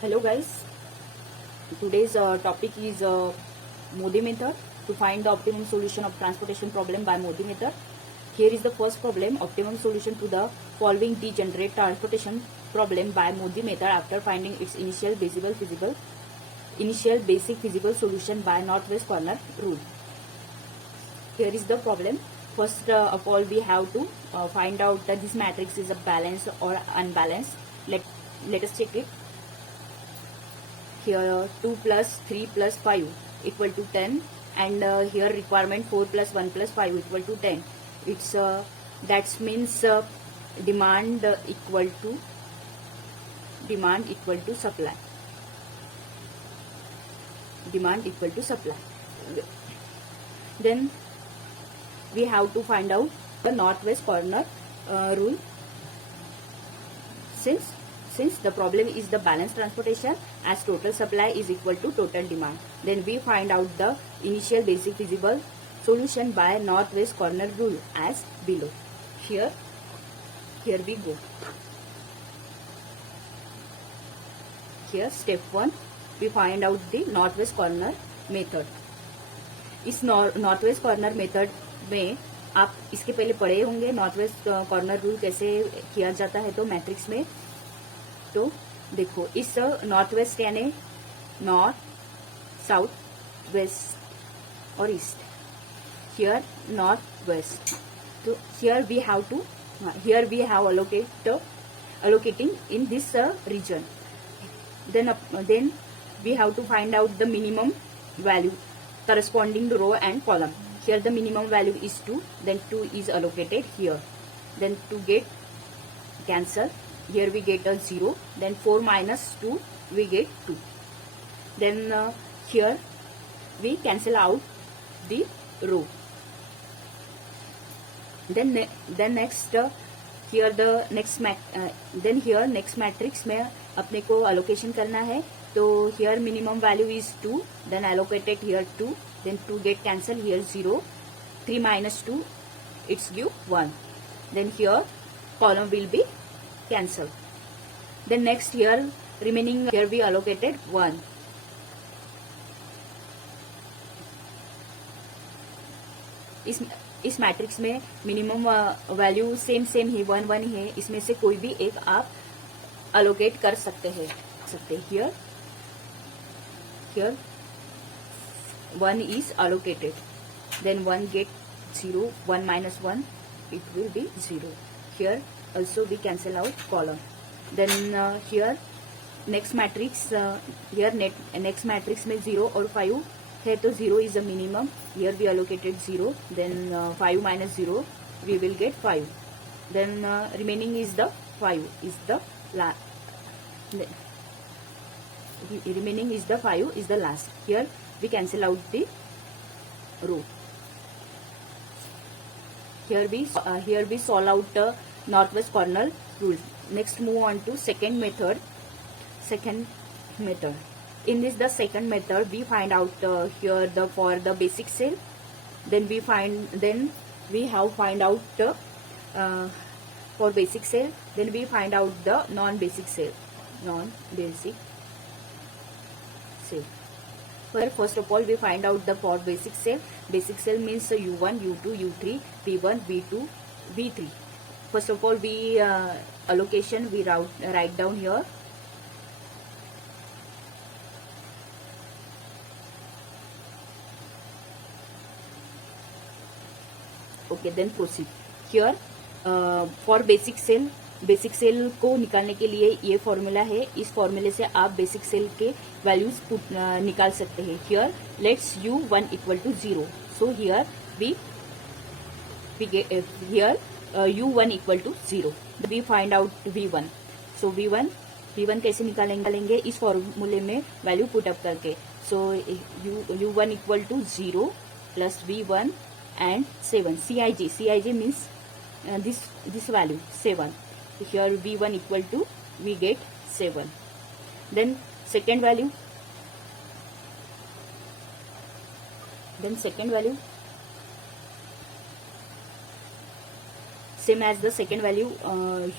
Hello guys, today's topic is Modi method to find the optimum solution of transportation problem by Modi method. Here is the first problem, optimum solution to the following degenerate transportation problem by Modi method after finding its initial basic feasible solution by northwest corner rule. Here is the problem. First of all, we have to find out that this matrix is a balanced or unbalanced. Let us check it. Here 2 plus 3 plus 5 equal to 10, and here requirement 4 plus 1 plus 5 equal to 10. It's that means demand equal to supply. Demand equal to supply. Then we have to find out the northwest corner rule. Since the problem is the balanced transportation, as total supply is equal to total demand, then we find out the initial basic feasible solution by northwest corner rule as below. Here we go. Here step 1, we find out the northwest corner method. इस Northwest corner method में आप इसके पहले पढ़े होंगे Northwest corner rule कैसे किया जाता है तो मैट्रिक्स में। तो देखो, इस नॉर्थ वेस्ट यानी नॉर्थ, साउथ, वेस्ट और ईस्ट. Here north west. तो here we have allocating in this region. Then we have to find out the minimum value corresponding to row and column. Here the minimum value is 2, then 2 is allocated here. Then to get cancel, here we get a 0, then 4 minus 2 we get 2. Then here we cancel out the row. Then next here the next next matrix में अपने को allocation करना है. तो here minimum value is 2, then allocated here 2, then 2 get cancel, here 0, 3 minus 2 it's give 1. Then here column will be cancel. Then next here remaining, here we allocated 1. इस matrix में minimum value same ही 1 1 है. इसमें से कोई भी एक आप allocate कर सकते हैं. Here 1 is allocated, then 1 get 0, 1 minus 1 it will be 0. Here also we cancel out column. Then here next matrix, next matrix में 0 और 5 है तो 0 is a minimum. Here we allocated 0, then 5 minus 0 we will get 5. Then remaining is the 5 is the last. Remaining is the 5 is the last. Here we cancel out the row. Here we solve out northwest corner rule. Next move on to second method. In this the second method we find out here for the basic cell. Then we have find out for basic cell. Then we find out the non-basic cell. First of all we find out the for basic cell. Basic cell means U1, U2, U3, V1, V2, V3. First of all we allocation we write down here. Okay, then proceed. Here for basic cell को निकालने के लिए ये formula है. इस फॉर्मूले से आप बेसिक सेल के वैल्यूज निकाल सकते हैं. Here let's U1 equal to 0. So here we get here U1 equal to 0. We find out V1. So V1 कैसे निकालेंगे इस फॉर्मूले में वैल्यू पुट अप करके. So U1 equal to 0 plus V1 and 7. CIJ means this value 7. Here V1 equal to we get 7. Then second value same as the second value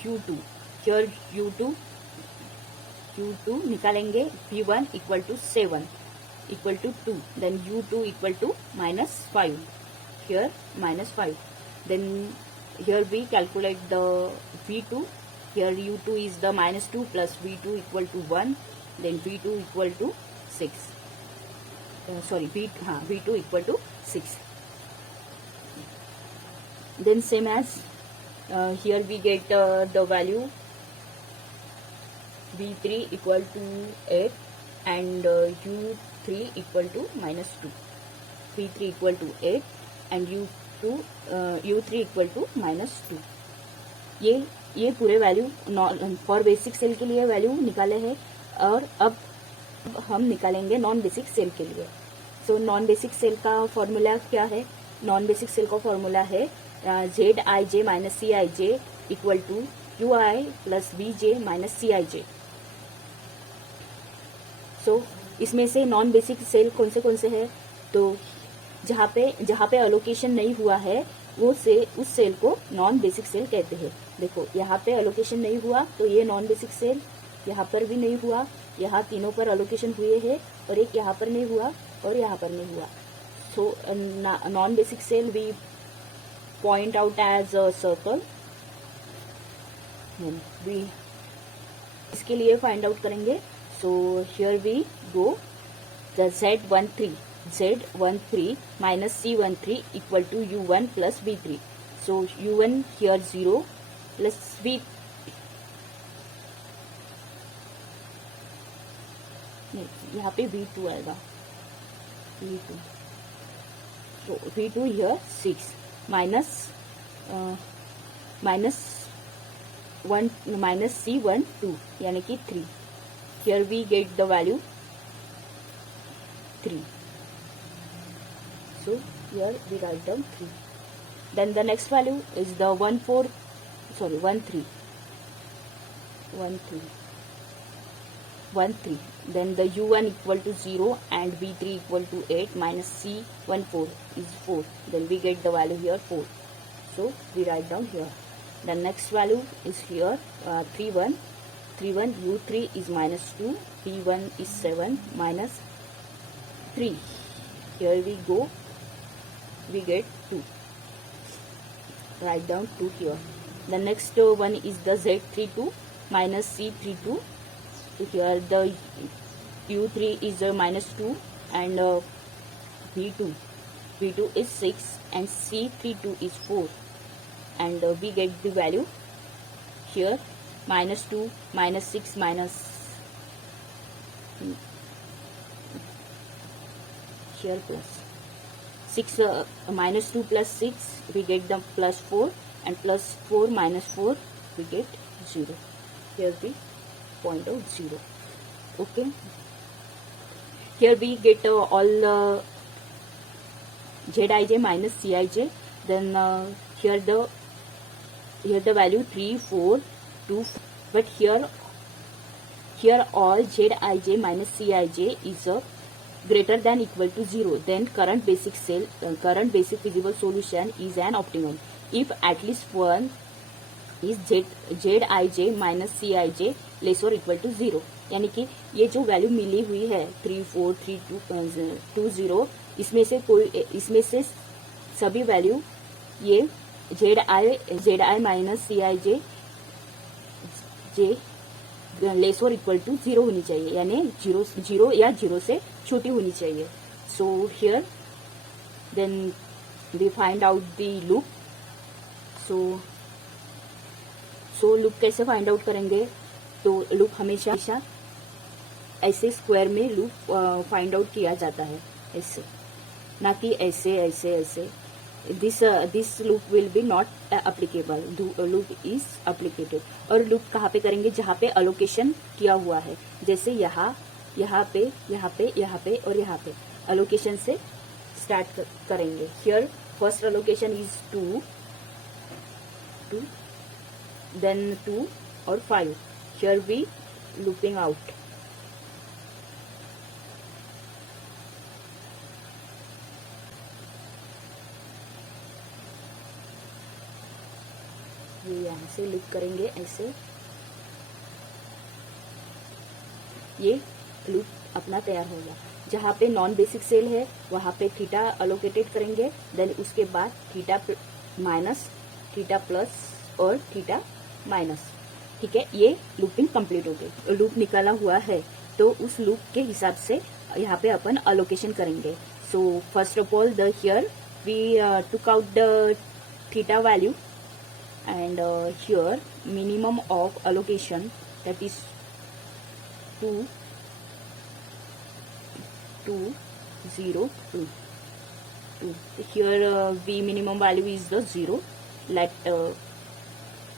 U2. Here u2 निकालेंगे, v1 equal to 7 equal to 2, then u2 equal to -5, here -5, then here we calculate the v2, here u2 is the -2 plus v2 equal to 1, then v2 equal to 6, v2 equal to 6. Then same as here we get the value v3 equal to 8 and u3 equal to -2, v3 equal to 8 and u3 equal to -2. ये पूरे value for basic cell के लिए value निकाले हैं, और अब हम निकालेंगे नॉन बेसिक सेल के लिए. सो नॉन बेसिक सेल का फॉर्मूला क्या है? नॉन बेसिक सेल का फॉर्मूला है ZIJ minus CIJ equal to QI plus BJ minus CIJ. So इसमें से नॉन बेसिक सेल कौन से है? तो जहाँ पे अलोकेशन नहीं हुआ है उस सेल को नॉन बेसिक सेल कहते हैं. देखो यहाँ पे अलोकेशन नहीं हुआ तो ये नॉन बेसिक सेल, यहाँ पर भी नहीं हुआ, यहाँ तीनों पर अलोकेशन हुए हैं, और एक यहाँ पर नहीं हुआ और यहाँ पर नहीं हुआ. So non basic cell we point out as a circle. We इसके लिए फाइंड आउट करेंगे. So here we go the Z13 minus C13 equal to U1 plus V3. So U1 here 0 plus V. यहाँ पे V2 आएगा, V2. So V2 here 6 minus C1 2 यानी कि 3. Here we get the value 3. So here we write down 3. Then the next value is the 13. Then the U1 equal to 0 and V3 equal to 8 minus C14 is 4. Then we get the value here 4. So we write down here. The next value is here 31. U3 is -2. P1 is 7 minus 3. Here we go. We get 2. Write down 2 here. The next one is the Z32 minus C32. So here the U3 is -2 and V2 is 6 and C32 is 4, and we get the value here -2 -6 here plus 6 -2 plus 6 we get the +4, and +4 -4 we get 0. Here we point out 0. Okay, here we get all Zij minus Cij. Then here the value 3 4 2, but here all Zij minus Cij is greater than equal to 0, then current basic feasible solution is an optimum if at least one is Zij minus Cij less or equal to 0. यानी कि ये जो value मिली हुई है 3 4 3 2 0, इसमें से सभी value ये Zi माइनस Cij लेस और इक्वल टू 0 होनी चाहिए, यानी 0 या 0 से छोटी होनी चाहिए. So here then we find out the loop. So loop कैसे फाइंड आउट करेंगे? तो लूप हमेशा ऐसे स्क्वायर में लूप फाइंड आउट किया जाता है, ऐसे, ना कि ऐसे. This loop will be not applicable. Loop is applicated. और लूप कहाँ पे करेंगे? जहाँ पे अलोकेशन किया हुआ है, जैसे यहाँ पे और यहाँ पे अलोकेशन से स्टार्ट करेंगे. Here first allocation is 2 then 2 और 5. Here we looping out. ये यहाँ से लूप करेंगे ऐसे. ये लूप अपना तैयार होगा। जहाँ पे नॉन बेसिक सेल है वहाँ पे थीटा अलोकेटेड करेंगे, देन उसके बाद थीटा माइनस, थीटा प्लस और थीटा माइनस। ठीक है, ये लूपिंग कंप्लीट हो गई। लूप निकाला हुआ है तो उस लूप के हिसाब से यहाँ पे अपन अलोकेशन करेंगे। So first of all the here we took out the theta value and here minimum of allocation, that is 2 2 0 2 2. Here v minimum value is the 0. Let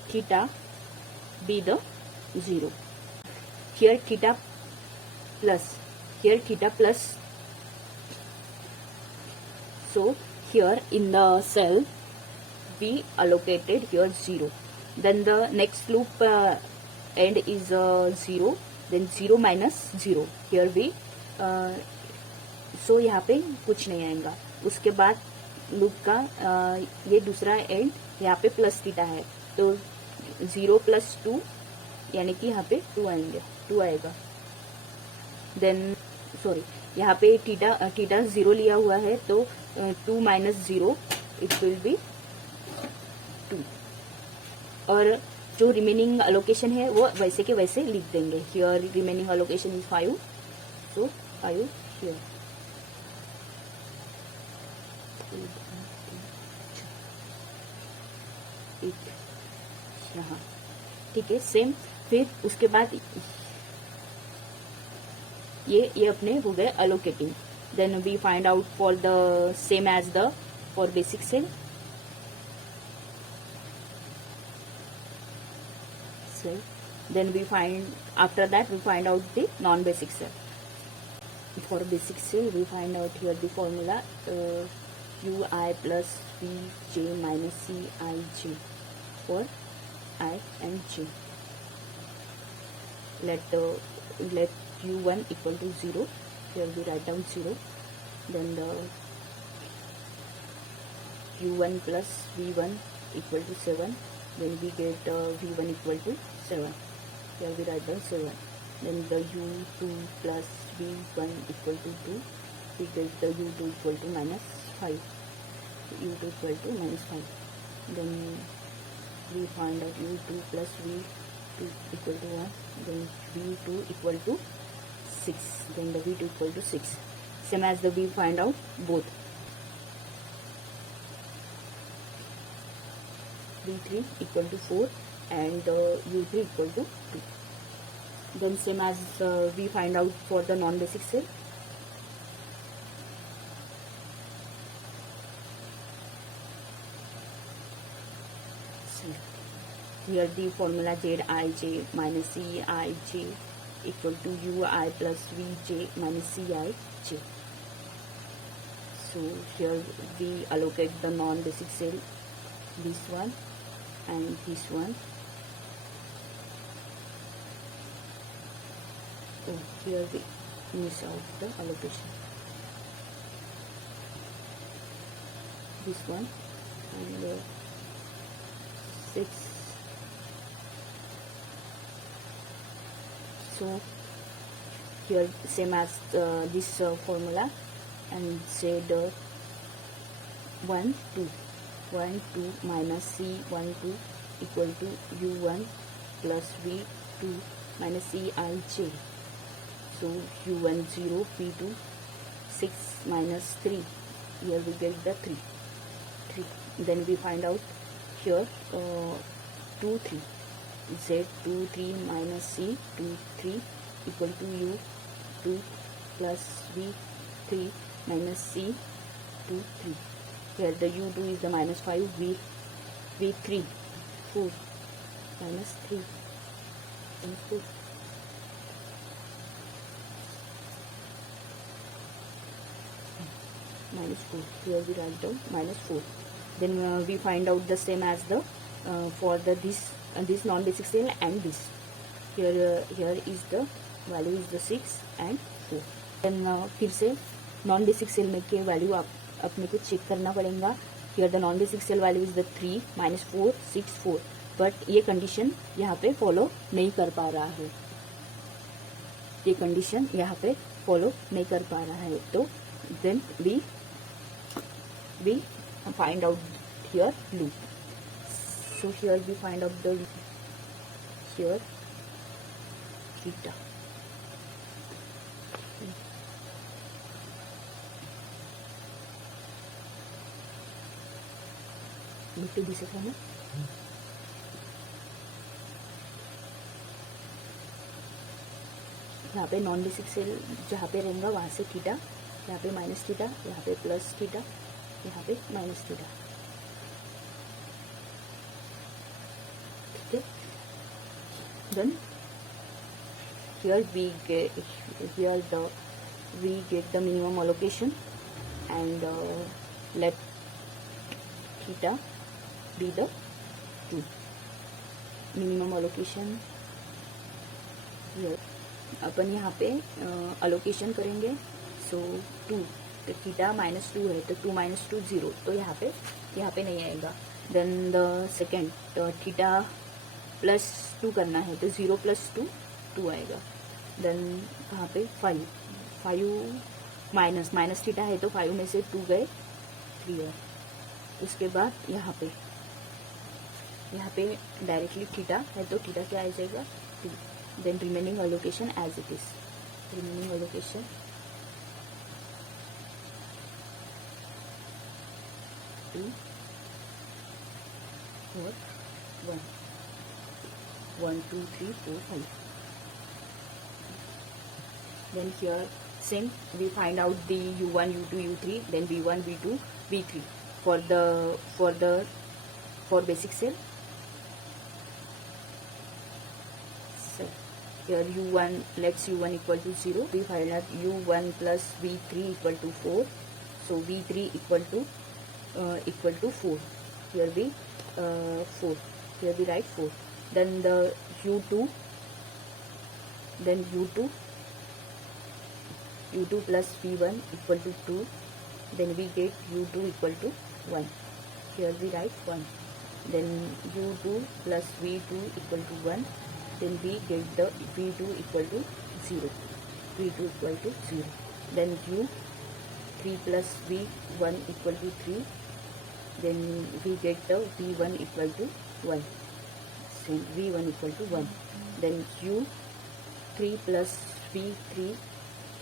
theta be the 0. Here theta plus, so here in the cell we allocated here 0. Then the next loop end is 0, then 0 minus 0. Here we so यहाँ पे कुछ नहीं आएगा। उसके बाद loop का ये दूसरा एंड यहाँ पे प्लस थीटा है तो 0 प्लस 2 यानी कि यहाँ पे 2 आएंगे, 2 आएगा। देन सॉरी, यहाँ पे थीटा 0 लिया हुआ है तो 2 माइनस 0 इट विल बी 2। और जो रिमेनिंग अलोकेशन है वो वैसे के वैसे लिख देंगे। Here remaining allocation is 5, so 5 here. यहाँ ठीक है, सेम। फिर उसके बाद ये अपने हो गए allocating. Then we find out for the same as the for basic cell. Then we find, after that we find out the non-basic cell. For basic cell we find out here the formula ui plus vj minus cij for I and j. Let u1 equal to 0. Here we write down 0. Then the u1 plus v1 equal to 7. Then we get v1 equal to 7. Here we write down 7. Then the u2 plus v1 equal to 2. We get the u2 equal to minus 5. u2 equal to minus 5. Then we find out u2 plus v2 equal to 1. Then v2 equal to 6. Then the v2 equal to 6. Same as the we find out both. v3 equal to 4 and u3 equal to 2. Then same as we find out for the non-basic cell. So here the formula zij minus cij equal to ui plus vj minus cij. So here we allocate the non-basic cell, this one and this one. Oh, here we miss out the allocation. This one and 6. So here same as this formula, and said 1 2 1 2 minus c1 2 equal to u1 plus v2 minus cij. So u1 0, v2 6 minus 3. Here we get the 3. Then we find out here 2 3. Z 2 3 minus c 2 3 equal to u 2 plus v3 minus c 2 3. Here the u2 is the minus 5, v3 4 minus 3 and 4. Minus 4. Here we write down minus 4. Then we find out the same as the for the this non-basic cell and this. Here is the value is the 6 and 4. Then फिर से non basic cell में के value आप अपने को check करना पड़ेगा. Here the non basic cell value is the 3 minus 4 6 4. But ये कंडीशन यहाँ पे फॉलो नहीं कर पा रहा है. ये कंडीशन यहाँ पे फॉलो नहीं कर पा रहा है, तो then we find out here loop. So here we find out the here theta. मिट्टी दिसत है ना? यहाँ पे नॉन बेसिक सेल जहाँ पे रहेगा वहाँ से थीटा, यहाँ पे माइनस थीटा, यहाँ पे प्लस थीटा, यहाँ पे माइनस थीटा. ठीक है. Then here we get the minimum allocation and let theta be the 2. minimum allocation here अपन यहाँ पे अलोकेशन करेंगे. सो 2, तो थीटा -2 है, तो 2 - 2 0, तो यहाँ पे नहीं आएगा. देन द सेकेंड थीटा +2 करना है, तो 0 + 2 2 आएगा. देन यहाँ पे 5 माइनस थीटा है, तो 5 में से 2 गए 3 है. उसके बाद यहाँ पे डायरेक्टली थीटा है, तो थीटा क्या आ जाएगा 2. Then remaining allocation as it is. Remaining allocation 2 4 1 1 2 3 4 5. Then here same, we find out the u1 u2 u3, then v1 v2 v3 for basic cell. So here u1, let's u1 equal to 0, we find out u1 plus v3 equal to 4, so v3 equal to 4. Here we 4, here we write 4. Then the u2 plus v1 equal to 2, then we get u2 equal to 1. Here we write 1. Then u2 plus v2 equal to 1, then we get the v2 equal to 0. v2 equal to 0. Then u3 plus v1 equal to 3, then we get the v1 equal to 1. Same, v1 equal to 1. Then u3 plus v3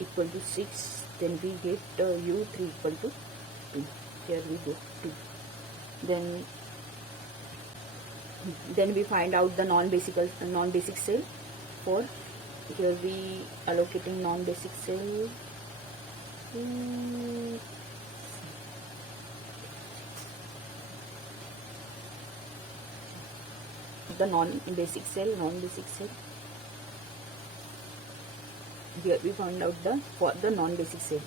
equal to 6, then we get u3 equal to 2. Here we go 2. Then we find out the non-basic cell. For here we allocating non-basic cell. The non-basic cell. Here we found out for the non-basic cell.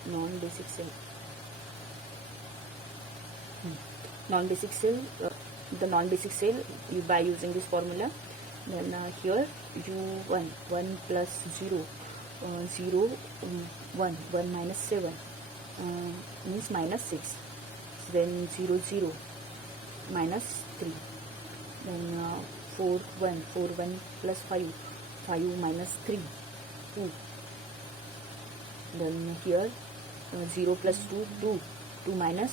The non-basic cell by using this formula. Then here u1 1 plus 0 0 1 1 minus 7 means minus 6. Then 0 0 minus 3. Then 4 1 plus 5 minus 3 2. Then here 0 plus 2 2 minus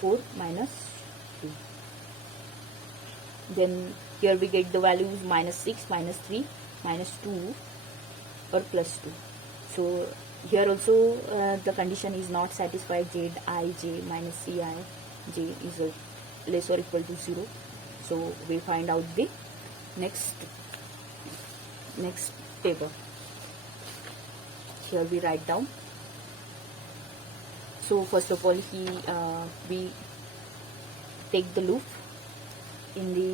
4 minus 2. Then here we get the values -6 -3 -2 or +2. So here also the condition is not satisfied. J I j minus C I j is less or equal to 0. So we find out the next table. Here we write down. So first of all, we take the loop in the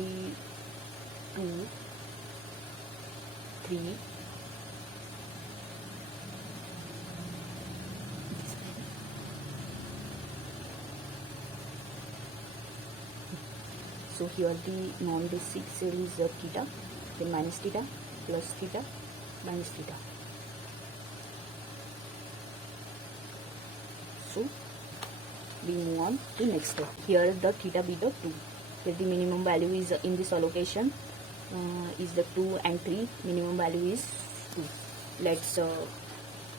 2 3 So here the non-basic cell is theta, then minus theta, plus theta, minus theta. So we move on to next step. Here the theta be the 2. Here the minimum value is in this allocation is the 2 and 3. Minimum value is 2. let's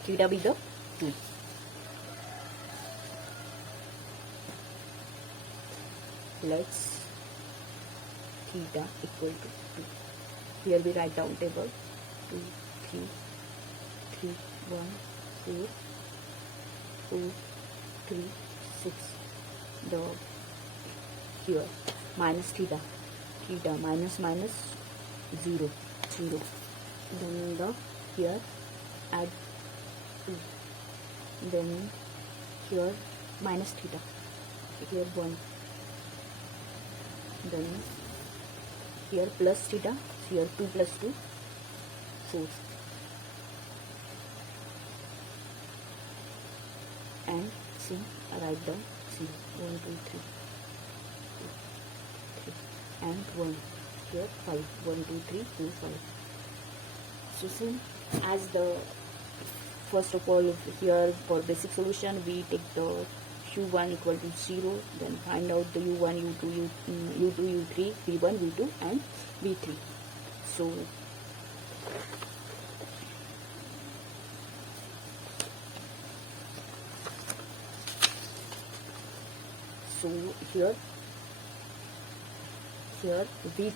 theta be the 2. Let's theta equal to 2. Here we write down table 2, 3, 3, 1, 4, 4, 3, 6. The here minus theta, theta minus 0, 0. Then the here add 2. Then here minus theta, here 1. Then here plus theta, here 2 plus 2, 4. And see, I write down 0, 1, 2, 3, 3, and 1. Here 5, 1, 2, 3, 4, 5. So see, as the first of all here for basic solution we take the u1 equal to 0, then find out the u1, u2, u2, u3, v1, v2 and v3. So here v3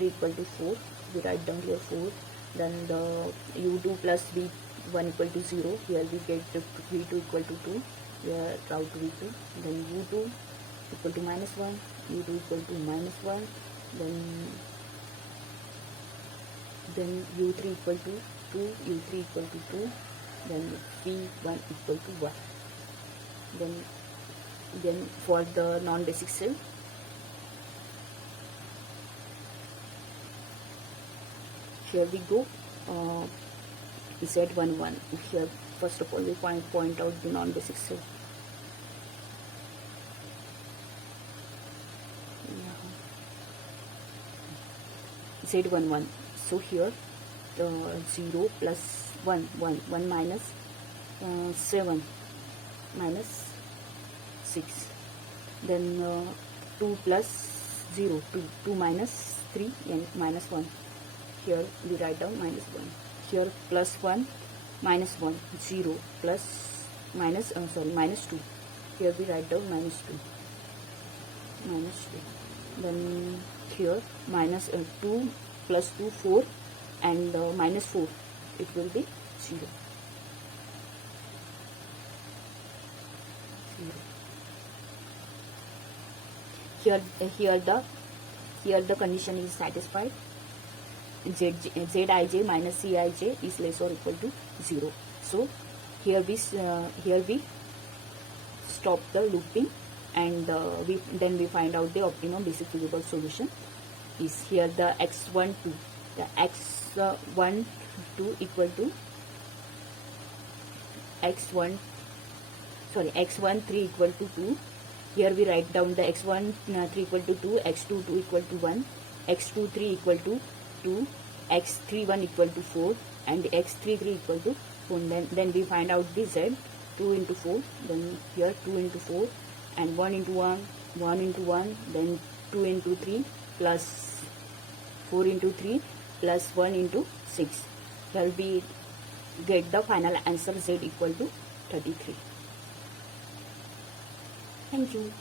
equal to 4, we write down here 4. Then the u2 plus v1 equal to 0, here we get v2 equal to 2, here route v2. Then u2 equal to minus 1, u2 equal to minus 1, then u3 equal to 2, u3 equal to 2, then v1 equal to 1. Then for the non-basic cell, here we go Z11. Here first of all we point out the non-basic cell. Z11. So here 0 plus 1 minus 7 minus 6. Then 2 plus 0, 2 minus 3 and minus 1. Here we write down minus 1. Here plus 1 minus 1, 0 plus minus 2. Here we write down minus 2. Then here minus 2 plus 2, 4, and minus 4, it will be 0. Here the condition is satisfied. Zij minus Cij is less or equal to 0. So here we stop the looping, and then we find out the optimum basic feasible solution is here the x12, the x12 equal to x13 equal to 2. Here we write down the x13 equal to 2, x22 equal to 1, x23 equal to 2, x31 equal to 4, and x33 equal to 4. Then we find out the z, 2 into 4, then here 2 into 4, and 1 into 1, 1 into 1, then 2 into 3 plus 4 into 3 plus 1 into 6. Here we get the final answer z equal to 33. Thank you.